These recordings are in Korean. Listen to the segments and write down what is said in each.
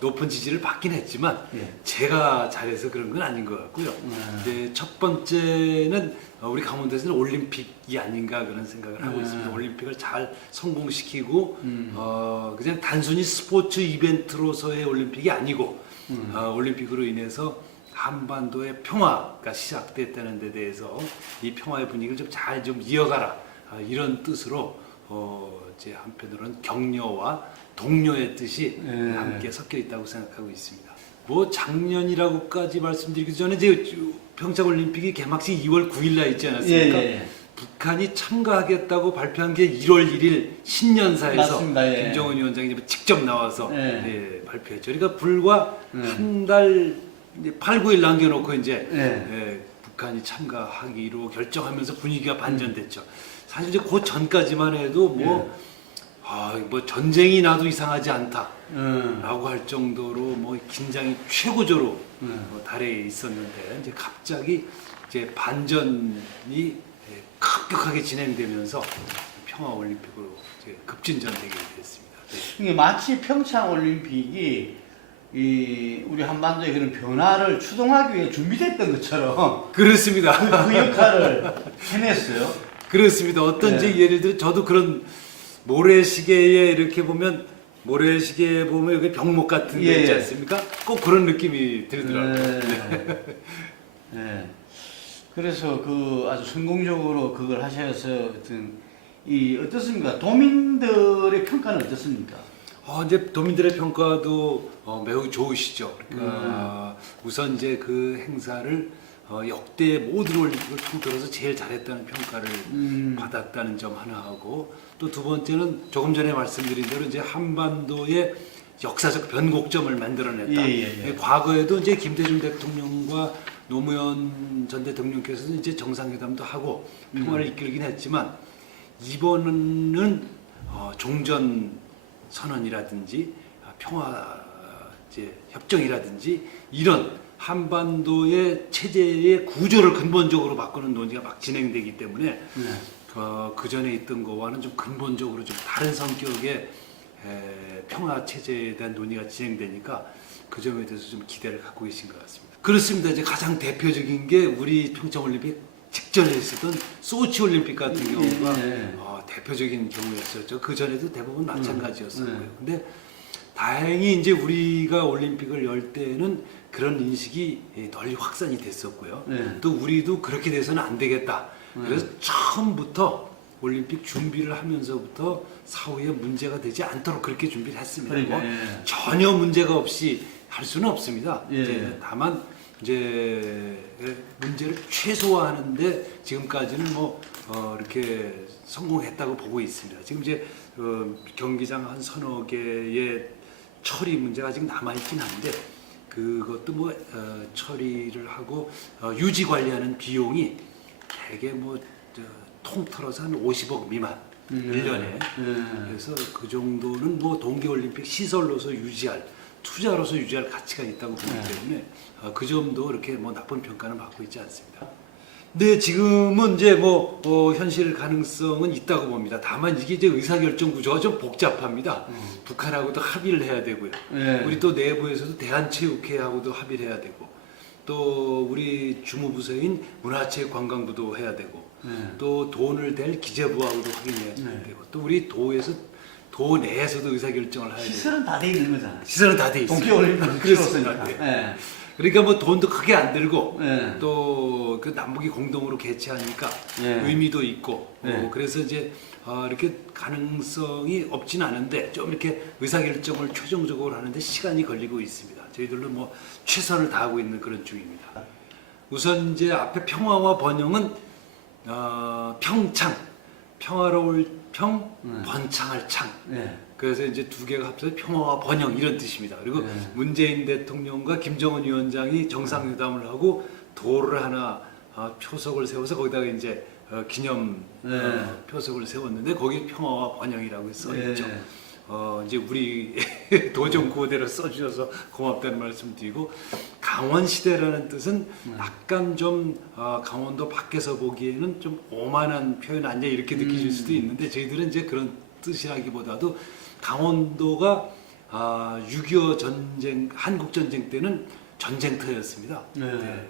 높은 지지를 받긴 했지만 예. 제가 잘해서 그런 건 아닌 것 같고요. 이제 첫 번째는 우리 강원도에서는 올림픽이 아닌가 그런 생각을 하고 있습니다. 올림픽을 잘 성공시키고 그냥 단순히 스포츠 이벤트로서의 올림픽이 아니고 올림픽으로 인해서 한반도의 평화가 시작됐다는 데 대해서 이 평화의 분위기를 좀 잘 좀 이어가라 이런 뜻으로 이제 한편으로는 격려와 동료의 뜻이 함께 섞여 있다고 생각하고 있습니다. 뭐 작년이라고까지 말씀드리기 전에 이제 평창 올림픽이 개막식 2월 9일 날 있지 않았습니까? 예. 북한이 참가하겠다고 발표한 게 1월 1일 신년사에서 맞습니다. 예. 김정은 위원장이 직접 나와서 예. 발표했죠. 그러니까 불과 한 달 8, 9일 남겨놓고 이제 북한이 참가하기로 결정하면서 분위기가 반전됐죠. 사실 이제 그 전까지만 해도 뭐 전쟁이 나도 이상하지 않다라고 할 정도로 뭐 긴장이 최고조로 달해 있었는데 이제 갑자기 이제 반전이 급격하게 진행되면서 평화 올림픽으로 이제 급진전되게 됐습니다. 이게 마치 평창 올림픽이 우리 한반도의 그런 변화를 추동하기 위해 준비됐던 것처럼 그렇습니다. 그 역할을 해냈어요. 그렇습니다. 어떤지 예를 들어 저도 그런 모래시계에 이렇게 보면 모래시계에 보면 여기 병목 같은 게 있지 않습니까? 꼭 그런 느낌이 들더라고요. 네. 그래서 그 아주 성공적으로 그걸 하셔서 어떻습니까? 도민들의 평가는 어떻습니까? 이제 도민들의 평가도 매우 좋으시죠. 그러니까 우선 이제 그 행사를 역대 모든 올림픽을 통틀어서 제일 잘했다는 평가를 받았다는 점 하나 하고 또 두 번째는 조금 전에 말씀드린 대로 이제 한반도의 역사적 변곡점을 만들어냈다. 과거에도 이제 김대중 대통령과 노무현 전 대통령께서도 이제 정상회담도 하고 평화를 이끌긴 했지만 이번은 종전 선언이라든지 평화 이제 협정이라든지 이런 한반도의 체제의 구조를 근본적으로 바꾸는 논의가 막 진행되기 때문에 그 전에 있던 거와는 좀 근본적으로 좀 다른 성격의 평화 체제에 대한 논의가 진행되니까 그 점에 대해서 좀 기대를 갖고 계신 것 같습니다. 그렇습니다. 이제 가장 대표적인 게 우리 평창올림픽 직전에 있었던 소치 올림픽 같은 경우가 대표적인 경우였었죠. 그 전에도 대부분 마찬가지였었고요. 근데 다행히 이제 우리가 올림픽을 열 때는 그런 인식이 널리 확산이 됐었고요. 또 우리도 그렇게 돼서는 안 되겠다. 그래서 처음부터 올림픽 준비를 하면서부터 사후에 문제가 되지 않도록 그렇게 준비를 했습니다. 전혀 문제가 없이 할 수는 없습니다. 이제 다만 이제 문제를 최소화하는데 지금까지는 뭐 이렇게 성공했다고 보고 있습니다. 지금 이제 경기장 한 서너 개의 처리 문제가 아직 남아 있긴 한데 그것도 뭐 처리를 하고 유지 관리하는 비용이 대개 뭐 통틀어서 한 50억 미만 1년에 그래서 그 정도는 뭐 동계올림픽 시설로서 유지할 투자로서 유지할 가치가 있다고 보기 때문에 그 점도 이렇게 뭐 나쁜 평가는 받고 있지 않습니다. 네, 지금은 이제 뭐 현실 가능성은 있다고 봅니다. 다만 이게 이제 의사결정 구조가 좀 복잡합니다. 북한하고도 합의를 해야 되고요. 우리 또 내부에서도 대한체육회하고도 합의를 해야 되고 또 우리 주무부서인 문화체육관광부도 해야 되고 또 돈을 댈 기재부하고도 확인해야 되고 또 우리 도에서 도 내에서도 의사결정을 해야 되고 시설은 다 돼 있는 거잖아요. 시설은 다 돼 있어요. 동계올림픽 그렇습니다. 그러니까 뭐 돈도 크게 안 들고 또 그 남북이 공동으로 개최하니까 의미도 있고 그래서 이제 이렇게 가능성이 없진 않은데 좀 이렇게 의사결정을 최종적으로 하는데 시간이 걸리고 있습니다. 저희들도 뭐 최선을 다하고 있는 그런 중입니다. 우선 이제 앞에 평화와 번영은 평창, 평화로울 평, 번창할 창. 그래서 이제 두 개가 합쳐서 평화와 번영 이런 뜻입니다. 그리고 문재인 대통령과 김정은 위원장이 정상회담을 하고 도를 하나 표석을 세워서 거기다가 이제 기념 표석을 세웠는데 거기 평화와 번영이라고 써 있죠. 이제 우리 도정 구호대로 써주셔서 고맙다는 말씀드리고 강원시대라는 뜻은 약간 좀 강원도 밖에서 보기에는 좀 오만한 표현 아니냐 이렇게 느끼실 수도 있는데 저희들은 이제 그런 뜻이라기보다도 강원도가 6.25 전쟁, 한국 전쟁 때는 전쟁터였습니다. 네.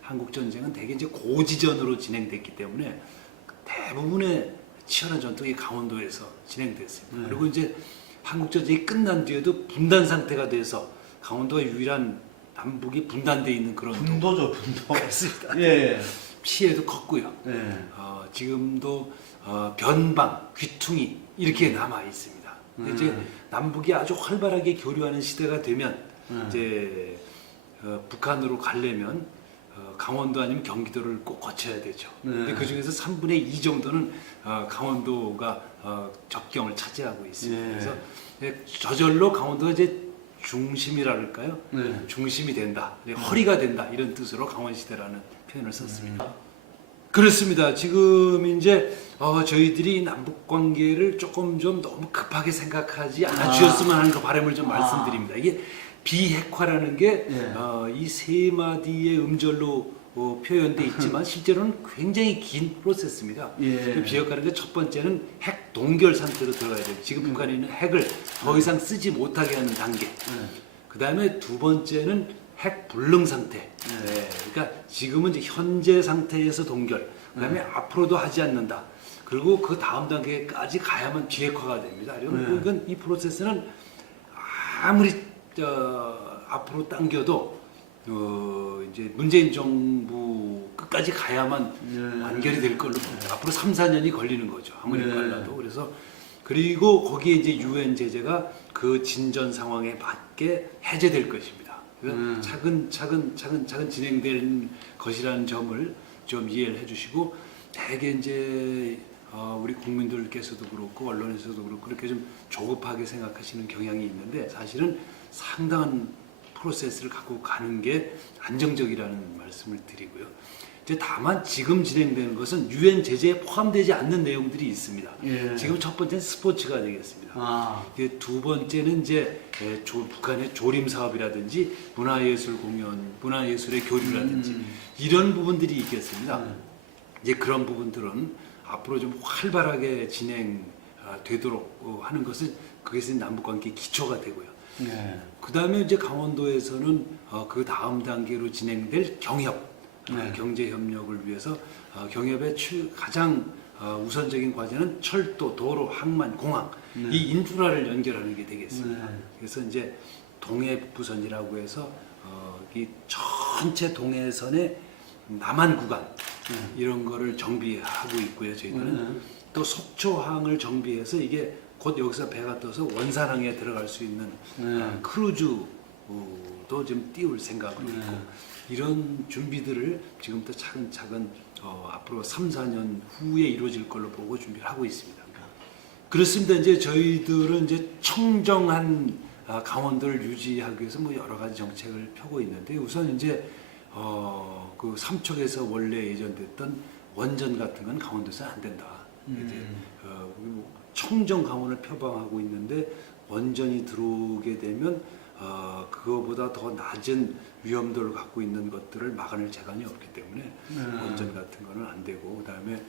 한국 전쟁은 대개 이제 고지전으로 진행됐기 때문에 대부분의 치열한 전투가 강원도에서 진행됐습니다. 그리고 이제 한국 전쟁이 끝난 뒤에도 분단 상태가 돼서 강원도가 유일한 남북이 분단돼 있는 그런 분도죠, 분도. 그렇습니다. 예. 피해도 컸고요. 예. 지금도 변방, 귀퉁이 이렇게 남아 있습니다. 근데 이제 남북이 아주 활발하게 교류하는 시대가 되면 이제 북한으로 가려면 강원도 아니면 경기도를 꼭 거쳐야 되죠. 근데 그 중에서 3분의 2 정도는 강원도가 접경을 차지하고 있습니다. 예. 그래서 저절로 강원도가 이제 중심이라 할까요? 네. 중심이 된다, 허리가 된다 이런 뜻으로 강원시대라는 표현을 썼습니다. 그렇습니다. 지금 이제 저희들이 남북 관계를 조금 좀 너무 급하게 생각하지 않아 주셨으면 하는 그 바람을 좀 말씀드립니다. 이게 비핵화라는 게 이 세 마디의 음절로 표현돼 있지만 실제로는 굉장히 긴 프로세스입니다. 예. 비핵화라는 게 첫 번째는 핵 동결 상태로 들어가야 돼요. 지금 북한이 있는 핵을 더 이상 쓰지 못하게 하는 단계. 그 다음에 두 번째는 핵 불능 상태. 네. 그러니까 지금은 이제 현재 상태에서 동결. 그 다음에 앞으로도 하지 않는다. 그리고 그 다음 단계까지 가야만 비핵화가 됩니다. 그러니까 이 프로세스는 아무리 앞으로 당겨도 이제 문재인 정부 끝까지 가야만 완결이 될 걸로 봅니다. 앞으로 3, 4년이 걸리는 거죠. 아무리 빨라도. 그래서 그리고 거기에 이제 유엔 제재가 그 진전 상황에 맞게 해제될 것입니다. 그래서 차근 진행될 것이라는 점을 좀 이해를 해주시고 대개 이제 우리 국민들께서도 그렇고 언론에서도 그렇고 그렇게 좀 조급하게 생각하시는 경향이 있는데 사실은 상당한 프로세스를 갖고 가는 게 안정적이라는 말씀을 드리고요. 이제 다만 지금 진행되는 것은 유엔 제재에 포함되지 않는 내용들이 있습니다. 예. 지금 첫 번째는 스포츠가 되겠습니다. 이게 두 번째는 이제 북한의 조림 사업이라든지 문화예술 공연, 문화예술의 교류라든지 이런 부분들이 있겠습니다. 이제 그런 부분들은 앞으로 좀 활발하게 진행되도록 하는 것은 그것이 남북관계의 기초가 되고요. 그 다음에 이제 강원도에서는 그 다음 단계로 진행될 경협, 경제 협력을 위해서 경협의 가장 우선적인 과제는 철도, 도로, 항만, 공항 이 인프라를 연결하는 게 되겠습니다. 그래서 이제 동해북부선이라고 해서 이 전체 동해선의 남한 구간 이런 거를 정비하고 있고요. 저희들은 또 속초항을 정비해서 이게 곧 여기서 배가 떠서 원산항에 들어갈 수 있는 크루즈도 좀 띄울 생각으로 있고 이런 준비들을 지금부터 차근차근 앞으로 3, 4년 후에 이루어질 걸로 보고 준비를 하고 있습니다. 그렇습니다. 이제 저희들은 이제 청정한 강원도를 유지하기 위해서 뭐 여러 가지 정책을 펴고 있는데 우선 이제 그 삼척에서 원래 예전됐던 원전 같은 건 강원도에서 안 된다. 이제 청정 강원을 표방하고 있는데 원전이 들어오게 되면 그거보다 더 낮은 위험도를 갖고 있는 것들을 막아낼 재간이 없기 때문에 원전 같은 거는 안 되고 그다음에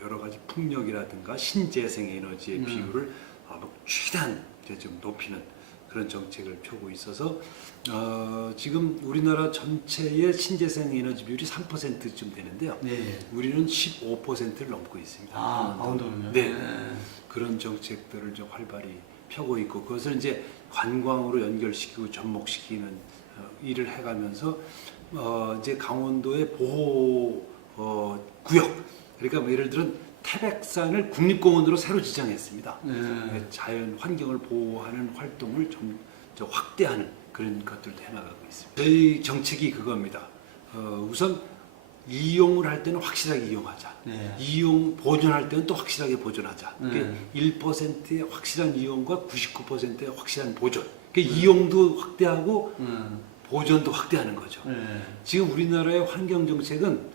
여러 가지 풍력이라든가 신재생 에너지의 비율을 최대한 이제 좀 높이는 그런 정책을 펴고 있어서 지금 우리나라 전체의 신재생 에너지 비율이 3%쯤 되는데요. 우리는 15%를 넘고 있습니다. 강원도는요? 네. 그런 정책들을 좀 활발히 펴고 있고 그것을 이제 관광으로 연결시키고 접목시키는 일을 해가면서 이제 강원도의 보호 구역 그러니까 뭐 예를 들어 태백산을 국립공원으로 새로 지정했습니다. 자연 환경을 보호하는 활동을 좀 확대하는 그런 것들도 해나가고 있습니다. 저희 정책이 그겁니다. 우선 이용을 할 때는 확실하게 이용하자. 보존할 때는 또 확실하게 보존하자. 1%의 확실한 이용과 99%의 확실한 보존. 그러니까 이용도 확대하고 보존도 확대하는 거죠. 지금 우리나라의 환경 정책은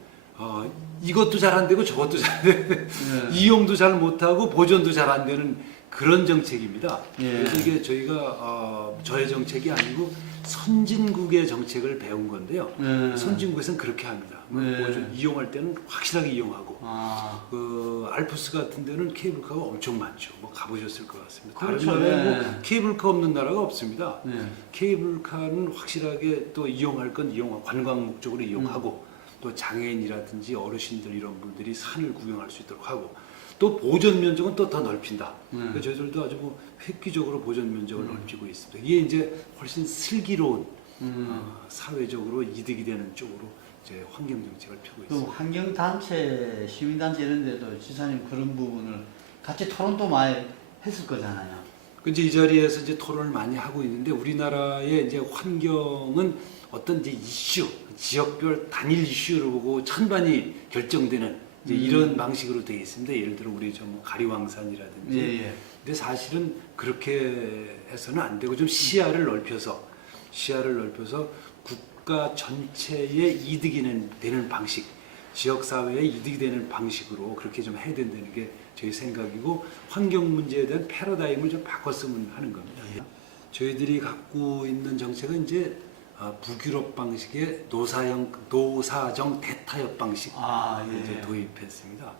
이것도 잘 안 되고 저것도 잘 안 되고 이용도 잘 못하고 보존도 잘 안 되는 그런 정책입니다. 예. 그래서 이게 저희가 저의 정책이 아니고 선진국의 정책을 배운 건데요. 선진국에서는 그렇게 합니다. 뭐좀 이용할 때는 확실하게 이용하고 그 알프스 같은 데는 케이블카가 엄청 많죠. 뭐 가보셨을 것 같습니다. 그렇죠. 다른 나라에 네. 뭐 케이블카 없는 나라가 없습니다. 네. 케이블카는 확실하게 또 이용할 건 이용하고 관광 목적으로 이용하고 또 장애인이라든지 어르신들 이런 분들이 산을 구경할 수 있도록 하고 또 보전 면적은 또 더 넓힌다. 그래서 저희들도 아주 뭐 획기적으로 보전 면적을 넓히고 있습니다. 이게 이제 훨씬 슬기로운 사회적으로 이득이 되는 쪽으로 이제 환경 정책을 펴고 그 있습니다. 환경단체, 시민단체 이런 데도 지사님 그런 부분을 같이 토론도 많이 했을 거잖아요. 이제 이 자리에서 이제 토론을 많이 하고 있는데 우리나라의 이제 환경은 어떤 이제 이슈, 지역별 단일 이슈로 보고 찬반이 결정되는 이제 이런 방식으로 되어 있습니다. 예를 들어 우리 뭐 가리왕산이라든지. 예. 근데 사실은 그렇게 해서는 안 되고 좀 시야를 넓혀서 국가 전체의 이득이 되는 방식, 지역 사회에 이득이 되는 방식으로 그렇게 좀 해야 된다는 게 저희 생각이고 환경 문제에 대한 패러다임을 좀 바꿨으면 하는 겁니다. 저희들이 갖고 있는 정책은 이제 북유럽 방식의 노사정 대타협 방식 이제 도입했습니다.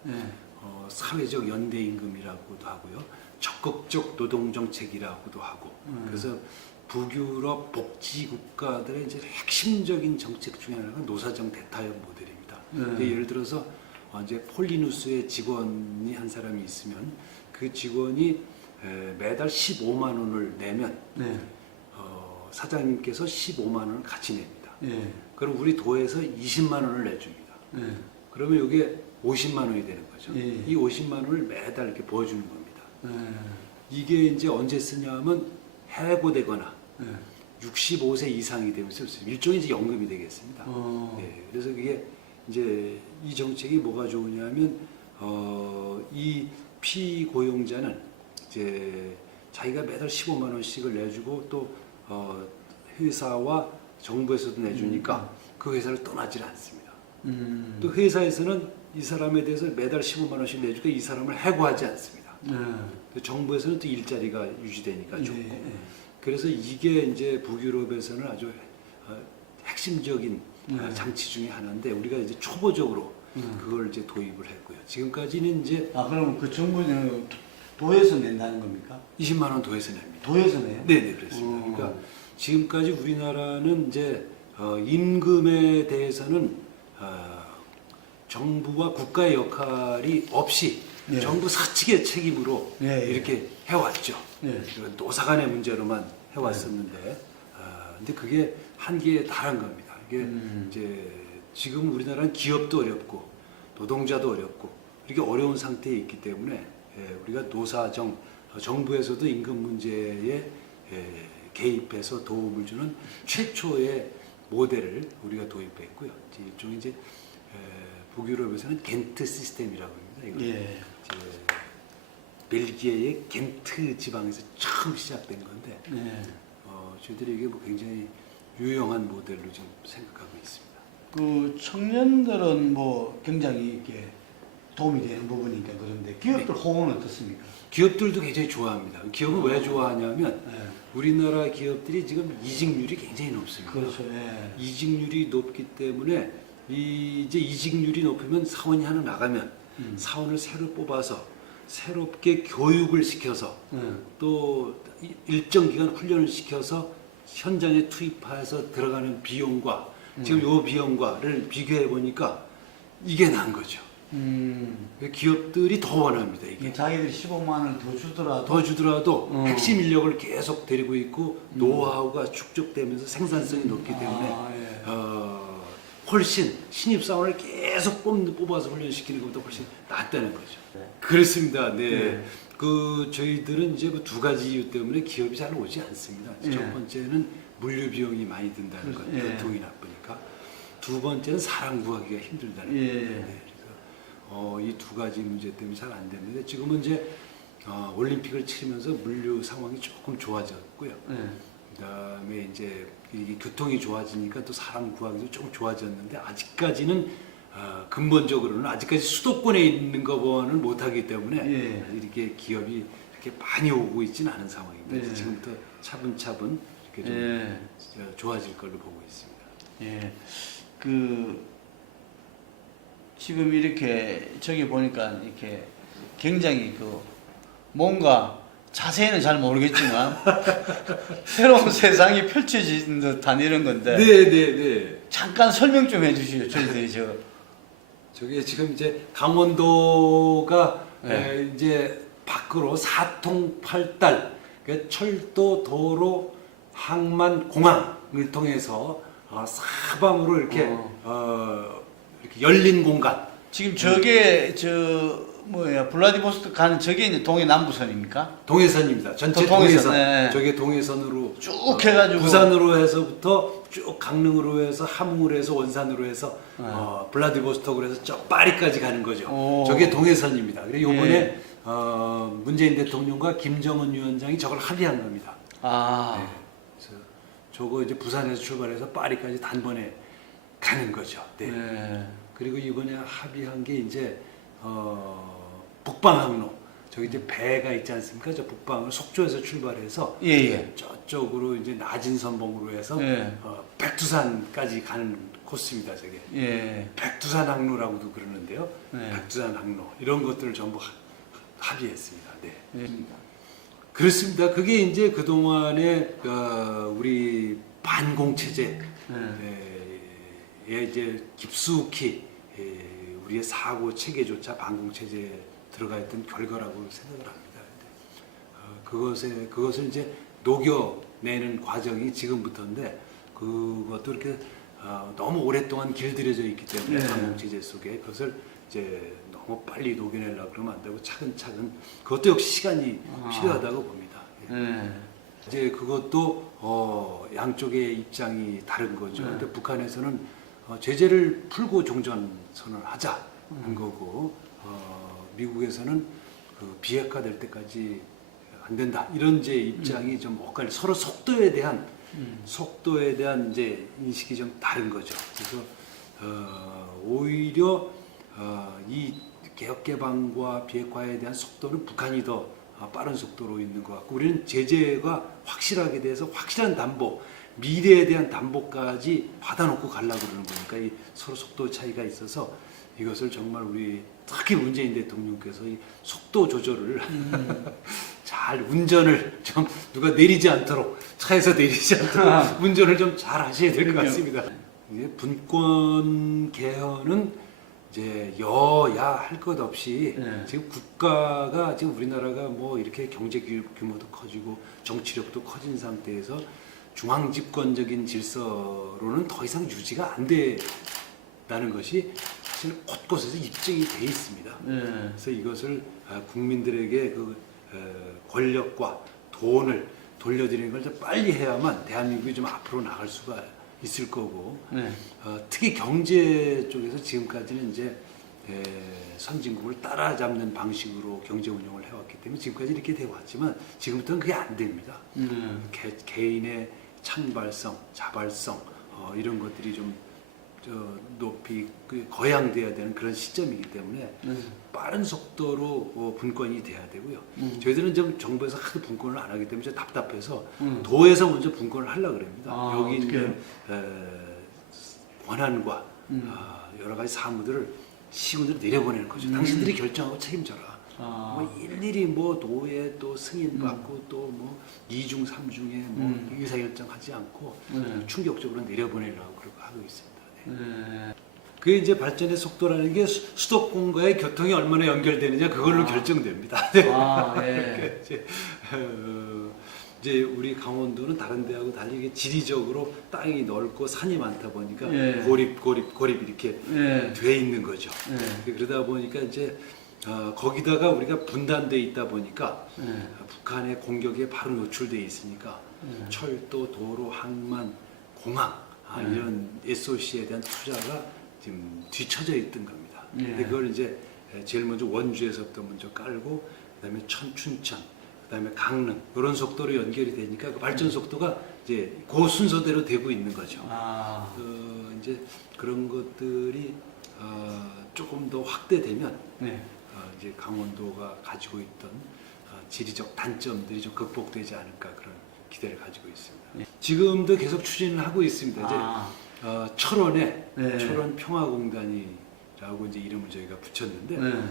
사회적 연대 임금이라고도 하고요, 적극적 노동 정책이라고도 하고, 그래서 북유럽 복지 국가들의 이제 핵심적인 정책 중에 하나가 노사정 대타협 모델입니다. 근데 예를 들어서 이제 폴리누스의 직원이 한 사람이 있으면 그 직원이 매달 15만 원을 내면 사장님께서 15만 원을 같이 냅니다. 그럼 우리 도에서 20만 원을 내줍니다. 그러면 이게 50만 원이 되는 거죠. 이 50만 원을 매달 이렇게 보여주는 겁니다. 이게 이제 언제 쓰냐면 해고되거나 65세 이상이 되면 쓸 수 있어요. 일종의 이제 연금이 되겠습니다. 그래서 그게 이제 이 정책이 뭐가 좋으냐면 이 피고용자는 이제 자기가 매달 15만 원씩을 내주고 또 회사와 정부에서도 내주니까 그 회사를 떠나질 않습니다. 또 회사에서는 이 사람에 대해서 매달 15만 원씩 내주니까 이 사람을 해고하지 않습니다. 또 정부에서는 또 일자리가 유지되니까 좋고. 그래서 이게 이제 북유럽에서는 아주 핵심적인 장치 중에 하나인데 우리가 이제 초보적으로 그걸 이제 도입을 했고요. 지금까지는 이제 그럼 그 정부는 도에서 낸다는 겁니까? 20만 원 도에서 냅니다. 도에서 내요? 네, 그렇습니다. 그러니까 지금까지 우리나라는 이제 임금에 대해서는 정부와 국가의 역할이 없이 정부 사측의 책임으로 이렇게 해왔죠. 노사간의 문제로만 해왔었는데, 근데 그게 한계에 달한 겁니다. 이게 이제 지금 우리나라는 기업도 어렵고 노동자도 어렵고 이렇게 어려운 상태에 있기 때문에 우리가 노사정 정부에서도 임금 문제에 개입해서 도움을 주는 최초의 모델을 우리가 도입했고요. 일종의 이제 북유럽에서는 겐트 시스템이라고 합니다. 이제 벨기에의 겐트 지방에서 처음 시작된 건데 저희들이 이게 뭐 굉장히 유용한 모델로 좀 생각하고 있습니다. 그 청년들은 뭐 굉장히 이렇게 도움이 되는 부분이니까 그런데 기업들 호응은 어떻습니까? 기업들도 굉장히 좋아합니다. 기업은 왜 좋아하냐면 우리나라 기업들이 지금 이직률이 굉장히 높습니다. 그렇죠. 이직률이 높기 때문에 이제 이직률이 높으면 사원이 하나 나가면 사원을 새로 뽑아서 새롭게 교육을 시켜서 또 일정 기간 훈련을 시켜서 현장에 투입해서 들어가는 비용과 지금 요 비용과를 비교해 보니까 이게 난 거죠. 기업들이 더 원합니다. 이게 자기들이 15만 원을 더 주더라도 핵심 인력을 계속 데리고 있고 노하우가 축적되면서 생산성이 높기 때문에 훨씬 신입 사원을 계속 뽑아서 훈련시키는 것보다 훨씬 낫다는 거죠. 그렇습니다. 그 저희들은 이제 그 두 가지 이유 때문에 기업이 잘 오지 않습니다. 첫 번째는 물류 비용이 많이 든다는 것, 교통이 나쁘니까. 두 번째는 사람 구하기가 힘들다는 거예요. 그래서 이 두 가지 문제 때문에 잘 안 됐는데 지금은 이제 올림픽을 치르면서 물류 상황이 조금 좋아졌고요. 그다음에 이제 이게 교통이 좋아지니까 또 사람 구하기도 조금 좋아졌는데 아직까지는 근본적으로는 아직까지 수도권에 있는 것만은 못하기 때문에 이렇게 기업이 이렇게 많이 오고 있지는 않은 상황입니다. 네. 지금부터 차분차분 이렇게 좀 예. 좋아질 걸로 보고 있습니다. 예. 그 지금 이렇게 저기 보니까 이렇게 굉장히 그 뭔가 자세히는 잘 모르겠지만 새로운 세상이 펼쳐진 듯한 이런 건데 네. 잠깐 설명 좀 해주시죠. 저희들이 저게 지금 이제 강원도가 네. 이제 밖으로 사통팔달 그러니까 철도, 도로, 항만, 공항을 통해서 사방으로 이렇게 이렇게 열린 공간. 지금 저게 저 뭐야 블라디보스토크 가는 저게 이제 동해 남부선입니까? 동해선입니다. 전체 동해선, 동해선. 네. 저게 동해선으로 쭉 해가지고 부산으로 해서부터 쭉 강릉으로 해서 함흥으로 해서 원산으로 해서 네. 블라디보스토크로 해서 저 파리까지 가는 거죠. 오. 저게 동해선입니다. 그리고 이번에 예. 문재인 대통령과 김정은 위원장이 저걸 합의한 겁니다. 아. 네. 그래서 저거 이제 부산에서 출발해서 파리까지 단번에 가는 거죠. 네. 네. 그리고 이번에 합의한 게 이제 북방항로 저기 이제 배가 있지 않습니까? 저 북방을 속초에서 출발해서 예. 저쪽으로 이제 낮은 선봉으로 해서 예. 백두산까지 가는 코스입니다. 저게 예. 백두산 항로라고도 그러는데요. 네. 백두산 항로 이런 것들을 전부 합의했습니다. 네. 예. 그렇습니다. 그게 이제 그 동안에 우리 반공 체제에 이제 깊숙이 우리의 사고 체계조차 반공 체제에 들어가 있던 결과라고 생각을 합니다. 그것을 이제 녹여내는 과정이 지금부터인데 그것도 이렇게 너무 오랫동안 길들여져 있기 때문에 네. 반공 체제 속에 그것을 이제 너무 빨리 녹여내려고 그러면 안 되고 차근차근 그것도 역시 시간이 필요하다고 봅니다. 예. 이제 그것도 양쪽의 입장이 다른 거죠. 네. 근데 북한에서는 제재를 풀고 종전선언을 하자는 거고 미국에서는 그 비핵화 될 때까지 안 된다 이런 제 입장이 좀 엇갈려 서로 속도에 대한 이제 인식이 좀 다른 거죠. 그래서 오히려 이 개혁 개방과 비핵화에 대한 속도는 북한이 더 빠른 속도로 있는 것 같고 우리는 제재가 확실하게 돼서 확실한 담보, 미래에 대한 담보까지 받아놓고 가려고 그러는 거니까 이 서로 속도 차이가 있어서 이것을 정말 우리 특히 문재인 대통령께서 이 속도 조절을 잘 운전을 좀 누가 내리지 않도록 차에서 내리지 않도록 운전을 좀 잘 하셔야 될 것 같습니다. 이게 분권 개헌은 이제 여야 할 것 없이 네. 지금 국가가 지금 우리나라가 뭐 이렇게 경제 규모도 커지고 정치력도 커진 상태에서 중앙 집권적인 질서로는 더 이상 유지가 안 된다는 것이 사실 곳곳에서 입증이 돼 있습니다. 그래서 이것을 국민들에게 그 권력과 돈을 돌려드리는 걸 좀 빨리 해야만 대한민국이 좀 앞으로 나갈 수가 있을 거고 특히 경제 쪽에서 지금까지는 이제 선진국을 따라잡는 방식으로 경제 운영을 해왔기 때문에 지금까지 이렇게 되어 왔지만 지금부터는 그게 안 됩니다. 개인의 창발성, 자발성 이런 것들이 좀 높이 거양돼야 되는 그런 시점이기 때문에 빠른 속도로 분권이 돼야 되고요. 저희들은 좀 정부에서 하도 분권을 안 하기 때문에 좀 답답해서 도에서 먼저 분권을 하려고 합니다. 여기 이제 권한과 여러 가지 사무들을 시군으로 내려보내는 거죠. 당신들이 결정하고 책임져라. 뭐 일일이 뭐 도에 또 승인 받고 또 뭐 2중 3중에 뭐 의사결정하지 않고 충격적으로 내려보내려고 그러고 하고 있습니다. 그게 이제 발전의 속도라는 게 수도권과의 교통이 얼마나 연결되느냐 그걸로 결정됩니다. 예. 이제 우리 강원도는 다른 데하고 달리 이게 지리적으로 땅이 넓고 산이 많다 보니까 예. 고립 이렇게 돼 있는 거죠. 그러다 보니까 이제 거기다가 우리가 분단돼 있다 보니까 북한의 공격에 바로 노출돼 있으니까 철도, 도로, 항만, 공항 이런 SOC에 대한 투자가 지금 뒤처져 있던 겁니다. 근데 그걸 이제 제일 먼저 원주에서부터 먼저 깔고 그다음에 춘천, 그다음에 강릉 이런 속도로 연결이 되니까 그 발전 속도가 이제 그 순서대로 되고 있는 거죠. 이제 그런 것들이 조금 더 확대되면 이제 강원도가 가지고 있던 지리적 단점들이 좀 극복되지 않을까 그런 기대를 가지고 있습니다. 예. 지금도 계속 추진을 하고 있습니다. 이제 철원에 네. 철원 평화공단이라고 이제 이름을 저희가 붙였는데 네.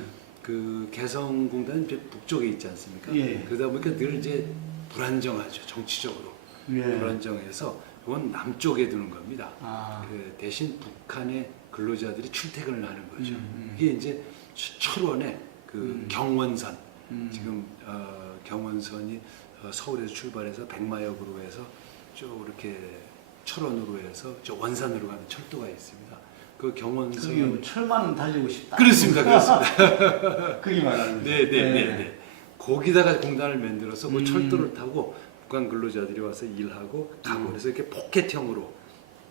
그 개성공단은 이제 북쪽에 있지 않습니까? 예. 그러다 보니까 늘 이제 불안정하죠. 정치적으로 예. 불안정해서 이건 남쪽에 두는 겁니다. 아. 그 대신 북한의 근로자들이 출퇴근을 하는 거죠. 음. 이게 이제 철원에 그 경원선 지금 경원선이 서울에서 출발해서 백마역으로 해서 쭉 이렇게 철원으로 해서 저 원산으로 가는 철도가 있습니다. 그 경원선 거기 철만 달리고 싶다. 그렇습니다, 그렇습니다. 그게 말하는 거죠. 네. 거기다가 공단을 만들어서 그 철도를 타고 북한 근로자들이 와서 일하고 가고 그래서 이렇게 포켓형으로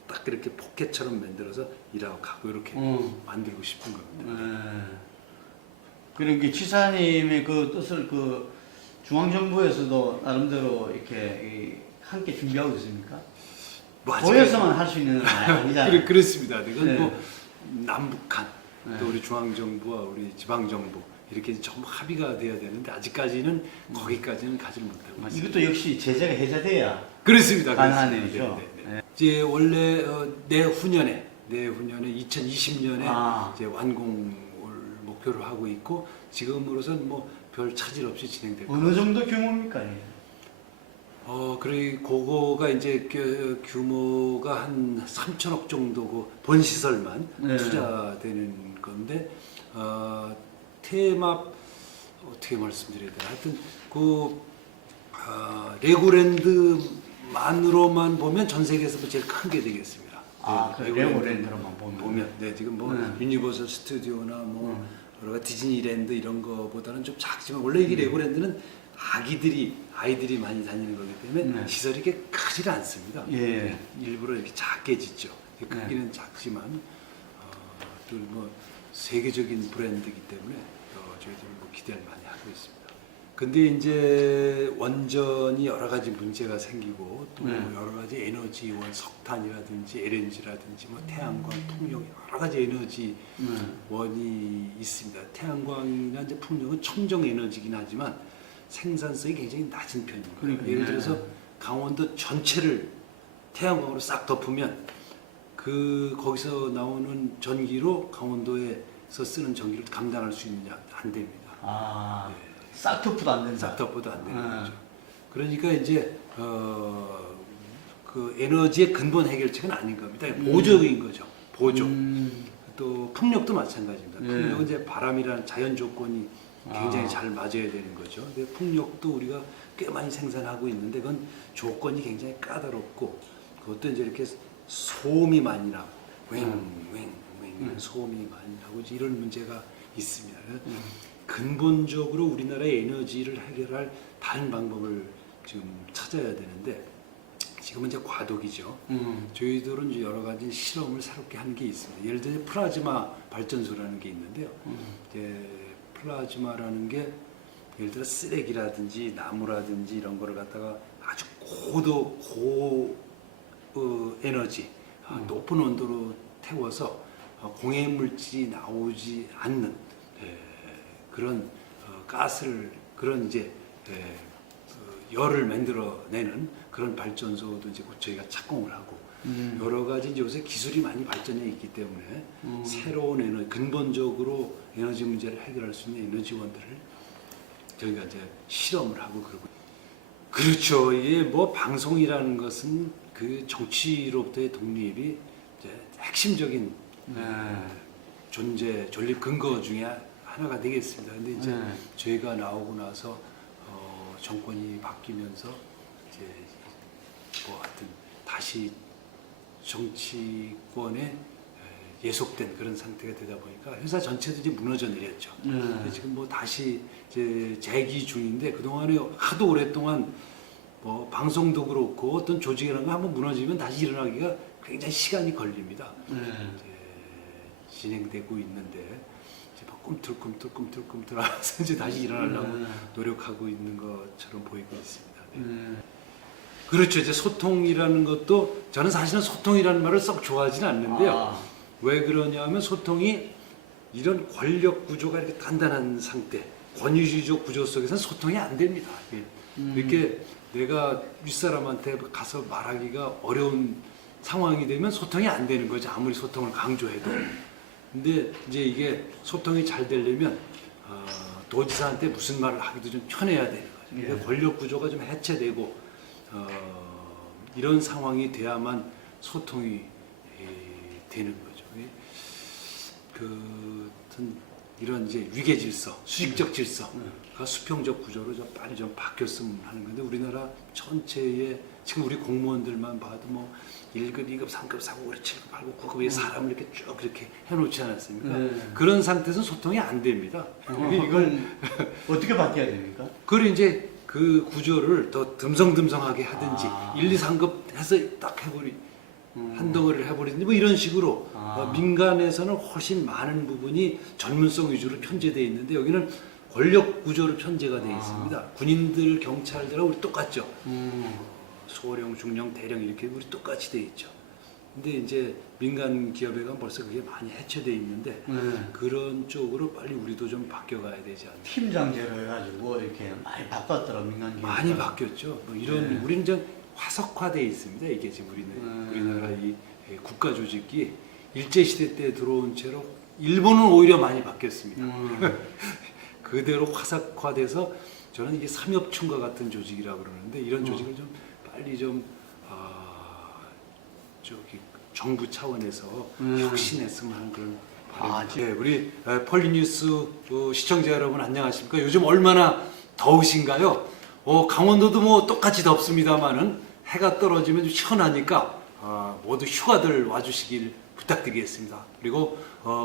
딱 이렇게 포켓처럼 만들어서 일하고 가고 이렇게 만들고 싶은 겁니다. 그러니까 지사님의 그 뜻을 그 중앙정부에서도 나름대로 이렇게 함께 준비하고 있습니까? 뭐 도에서만 할 수 있는 건 아니잖아요. 그렇습니다. 이건 네. 뭐 남북한 네. 또 우리 중앙정부와 우리 지방정부 이렇게 전부 합의가 돼야 되는데 아직까지는 거기까지는 가지 못하고 있습니다. 이것도 역시 제재가 해제돼야 그렇습니다. 가능한 그렇습니다. 일이죠. 네. 이제 원래 내후년에 2020년에 이제 완공을 목표로 하고 있고 지금으로선 뭐 별 차질 없이 진행될 어느 정도 규모입니까? 그거가 이제 규모가 한 3천억 정도고 본 시설만 네. 투자되는 건데 테마 어떻게 말씀드려야 되나 하여튼 그 레고랜드만으로만 보면 전 세계에서 뭐 제일 큰 게 되겠습니다. 그 레고랜드로만 보면. 네, 지금 뭐 유니버설 스튜디오나 뭐 여러 가지 디즈니랜드 이런 거보다는 좀 작지만 원래 이게 레고랜드는 아이들이 많이 다니는 거기 때문에 시설이 이렇게 크지가 않습니다. 예. 일부러 이렇게 작게 짓죠. 크기는 작지만 또 뭐 세계적인 브랜드이기 때문에 저희들이 뭐 기대를 많이 하고 있습니다. 근데 이제 원전이 여러 가지 문제가 생기고 또 여러 가지 에너지원, 석탄이라든지 LNG라든지 뭐 태양광, 풍력 여러 가지 에너지 원이 있습니다. 태양광이나 이제 풍력은 청정 에너지긴 하지만 생산성이 굉장히 낮은 편입니다. 그러니까요. 예를 들어서 강원도 전체를 태양광으로 싹 덮으면 거기서 나오는 전기로 강원도에서 쓰는 전기를 감당할 수 있느냐 안 됩니다. 싹터프도 안 된다. 싹터프도 안 되는 거죠. 그러니까 이제 그 에너지의 근본 해결책은 아닌 겁니다. 보조인 거죠. 보조. 또 풍력도 마찬가지입니다. 풍력은 이제 바람이라는 자연 조건이 굉장히 잘 맞아야 되는 거죠. 근데 풍력도 우리가 꽤 많이 생산하고 있는데 그건 조건이 굉장히 까다롭고 그것도 이제 이렇게 소음이 많이 나고 소음이 많이 나고 이런 문제가 있습니다. 근본적으로 우리나라의 에너지를 해결할 다른 방법을 지금 찾아야 되는데 지금은 이제 과도기죠. 저희들은 이제 여러 가지 실험을 새롭게 하는 게 있습니다. 예를 들어 플라즈마 발전소라는 게 있는데요. 이제 플라즈마라는 게 예를 들어 쓰레기라든지 나무라든지 이런 거를 갖다가 아주 고 에너지, 높은 온도로 태워서 공해 물질이 나오지 않는 그런 가스를 그런 이제 열을 만들어내는 그런 발전소도 이제 저희가 착공을 하고 여러 가지 이제 요새 기술이 많이 발전해 있기 때문에 새로운 에너지, 근본적으로 에너지 문제를 해결할 수 있는 에너지원들을 저희가 이제 실험을 하고 그러고. 그렇죠. 이게 뭐 방송이라는 것은 그 정치로부터의 독립이 이제 핵심적인 존립 근거 중에 하나가 되겠습니다. 근데 이제 저희가 나오고 나서 정권이 바뀌면서 이제 뭐 하여튼 다시 정치권에 예속된 그런 상태가 되다 보니까 회사 전체도 이제 무너져 내렸죠. 지금 뭐 다시 이제 재기 중인데 그동안에 하도 오랫동안 뭐 방송도 그렇고 어떤 조직이라는 거 한번 무너지면 다시 일어나기가 굉장히 시간이 걸립니다. 이제 진행되고 있는데 이제 막 꿈틀꿈틀 하면서 이제 다시 일어나려고 노력하고 있는 것처럼 보이고 있습니다. 그렇죠. 이제 소통이라는 것도 저는 사실은 소통이라는 말을 썩 좋아하지는 않는데요. 왜 그러냐면 소통이 이런 권력 구조가 이렇게 단단한 상태, 권위주의적 구조 속에서는 소통이 안 됩니다. 이렇게 내가 윗사람한테 가서 말하기가 어려운 상황이 되면 소통이 안 되는 거죠. 아무리 소통을 강조해도. 근데 이제 이게 소통이 잘 되려면 도지사한테 무슨 말을 하기도 좀 편해야 되는 거죠. 그러니까 예. 권력 구조가 좀 해체되고 이런 상황이 돼야만 소통이 되는 거죠. 이런 이제 위계 질서, 수직적 질서가 수평적 구조로 좀 빨리 좀 바뀌었으면 하는 건데 우리나라 전체에 지금 우리 공무원들만 봐도 뭐 1급, 2급, 3급, 4급, 5급, 7급, 8급, 9급의 사람을 이렇게 쭉 이렇게 해놓지 않았습니까? 그런 상태에서 소통이 안 됩니다. 이걸 어떻게 바뀌어야 됩니까? 그걸 이제 그 구조를 더 듬성듬성하게 하든지 1, 2, 3급 해서 딱 한 덩어리를 해버리든지 뭐 이런 식으로 민간에서는 훨씬 많은 부분이 전문성 위주로 편제되어 있는데 여기는 권력 구조로 편제가 되어 있습니다. 군인들, 경찰들하고 우리 똑같죠. 소령, 중령, 대령 이렇게 우리 똑같이 되어 있죠. 근데 이제 민간 기업에 가면 벌써 그게 많이 해체되어 있는데 그런 쪽으로 빨리 우리도 좀 바뀌어가야 되지 않나. 팀장제로 해가지고 이렇게 많이 바꿨더라고 민간 기업. 많이 바뀌었죠. 뭐 이런 우리는 좀 화석화되어 있습니다. 이게 지금 우리나라 이 국가 조직이 일제 시대 때 들어온 채로 일본은 오히려 많이 바뀌었습니다. 그대로 화석화돼서 저는 이게 삼엽충과 같은 조직이라고 그러는데 이런 조직을 좀 빨리 좀 정부 차원에서 혁신했으면 하는 그런 바람. 네, 우리 폴리뉴스 시청자 여러분 안녕하십니까? 요즘 얼마나 더우신가요? 강원도도 뭐 똑같이 덥습니다만은 해가 떨어지면 좀 시원하니까 모두 휴가들 와주시길 부탁드리겠습니다. 그리고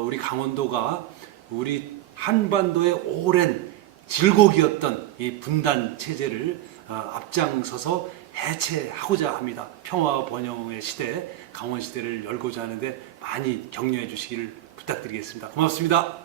우리 강원도가 우리 한반도의 오랜 질곡이었던 이 분단 체제를 앞장서서 해체하고자 합니다. 평화와 번영의 시대, 강원 시대를 열고자 하는데 많이 격려해 주시기를 부탁드리겠습니다. 고맙습니다.